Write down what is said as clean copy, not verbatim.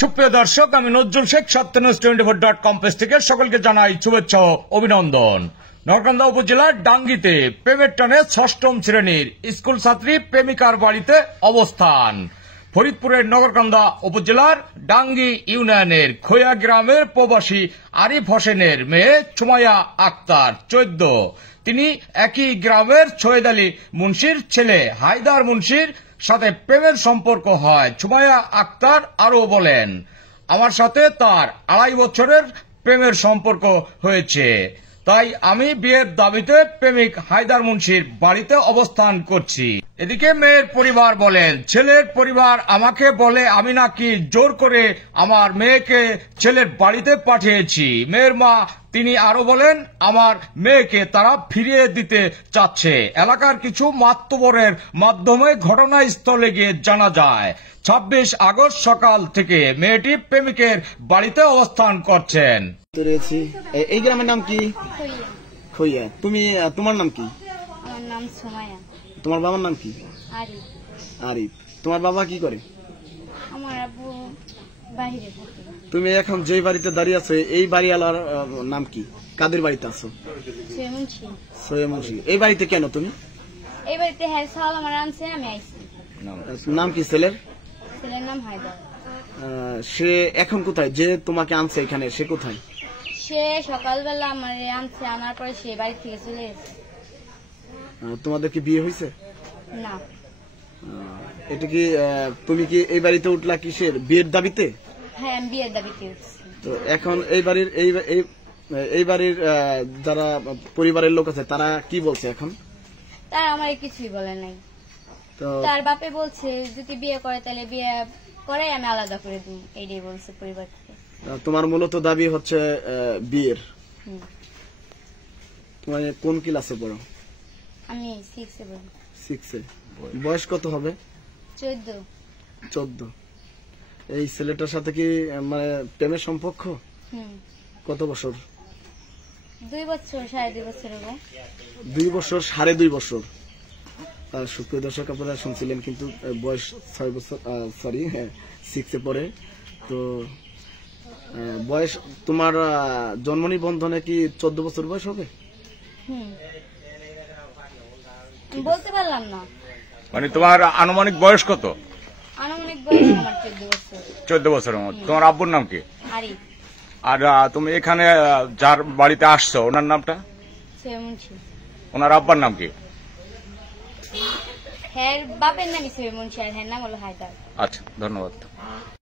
সুপ্রিয় দর্শক, আমি নজরুল শেখ, সত্যনিউজ24.com পেজ থেকে সকলকে জানাই শুভেচ্ছা ও অভিনন্দন। নরকান্দা উপজেলার ডাঙ্গিতে প্রেমের টানে 6ম শ্রেণীর স্কুল ছাত্রী প্রেমিকার বাড়িতে অবস্থান। ফরিদপুরের নগরকান্দা উপজেলার ডাঙ্গি ইউনিয়নের খোয়া গ্রামের প্রবাসী আরিফ হোসেনের মেয়ে সুমাইয়া আক্তার 14। তিনি একই গ্রামের সৈয়দ আলী মুন্সির ছেলে হায়দার মুন্সির সাথে প্রেমের সম্পর্ক হয়। সুমাইয়া আক্তার আরো বলেন, আমার সাথে তার 2.5 বছরের প্রেমের সম্পর্ক হয়েছে, তাই আমি বিয়ের দাবিতে প্রেমিক হায়দার মুন্সির বাড়িতে অবস্থান করছি। এদিকে মেয়ের পরিবার বলেন, ছেলের পরিবার আমাকে বলে আমি নাকি জোর করে আমার মেয়েকে ছেলের বাড়িতে পাঠিয়েছি। মেয়ের মা তিনি আরো বলেন, আমার মেয়েকে তারা ফিরিয়ে দিতে চাচ্ছে। এলাকার কিছু মাতব্বরের মাধ্যমে ঘটনাস্থলে গিয়ে জানা যায় 26 আগস্ট সকাল থেকে মেয়েটি প্রেমিকের বাড়িতে অবস্থান করছেন। এই গ্রামের নাম কি? খইয়া। তোমার নাম কি? আমার নাম সুমাইয়া। তোমার বাবার নাম কি? আরিফ। আরিফ। তোমার বাবা কি করে? আমার আব্বু বাইরে থাকে। তুমি এখন যে বাড়িতে দাঁড়িয়ে আছো এই বাড়িওয়ালার নাম কি? কাদের বাড়িতে আছো? সৈয়দ মুন্সি। এই বাড়িতে কেন তুমি? এই বাড়িতে হ্যাঁ সাল আমার আনছে, আমি আইছি। নাম কি ছেলের? ছেলের নাম হায়দার। সে এখন কোথায়? যে তোমাকে আনছে এখানে সে কোথায়? সে সকালবেলা আমার আনছে, আনার পরে সে বাড়ি থেকে চলে গেছে। তোমাদের কি বিয়ে হয়েছে? না। এটা কি তুমি কি এই বাড়িতে উঠলা কিসের বিয়ের দাবিতে? হ্যাঁ, আমি বিয়ের দাবিতে উঠছি। তো এখন এই বাড়ির যারা পরিবারের লোক আছে তারা কি বলছে এখন? তার আমার কিছুই বলে নাই। তো তার বাপে বলছে যদি বিয়ে করে তাহলে বিয়ে করে আমি আলাদা করে দিই, এইটাই বলছে পরিবার থেকে। তোমার মূলত দাবি হচ্ছে বিয়ের। তোমার কোন ক্লাসে পড়ো? আমি 6-এ পড়ি। 6-এ। বয়স কত হবে? 14। এই ছেলেটার সাথে কি মানে প্রেমের সম্পর্ক? কত বছর? 2 বছর, 2.5 বছর হবে। 2 বছর, 2.5 বছর। সুপ্রিয় দর্শক, আপনারা শুনছিলেন কিন্তু বয়স 6 বছর, সরি 6-এ পড়ে। তো বয়স তোমার জন্ম নিবন্ধনে কি 14 বছর বয়স হবে? বলতে পারলাম না। মানে তোমার আনুমানিক বয়স কত? আনুমানিক বয়স আমার 14 বছর। 14 বছরের মতো। তোমার আব্বুর নাম কি? আরিফ। আর তুমি এখানে যার বাড়িতে আসছো ওনার নামটা? সৈয়দ মুন্সি। ওনার আব্বার নাম কি? হ্যাঁ, বাপের নামই সৈয়দ মুন্সি আর হ্যাঁ নাম হলো হায়দার। আচ্ছা, ধন্যবাদ।